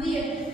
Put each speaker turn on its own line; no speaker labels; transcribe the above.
列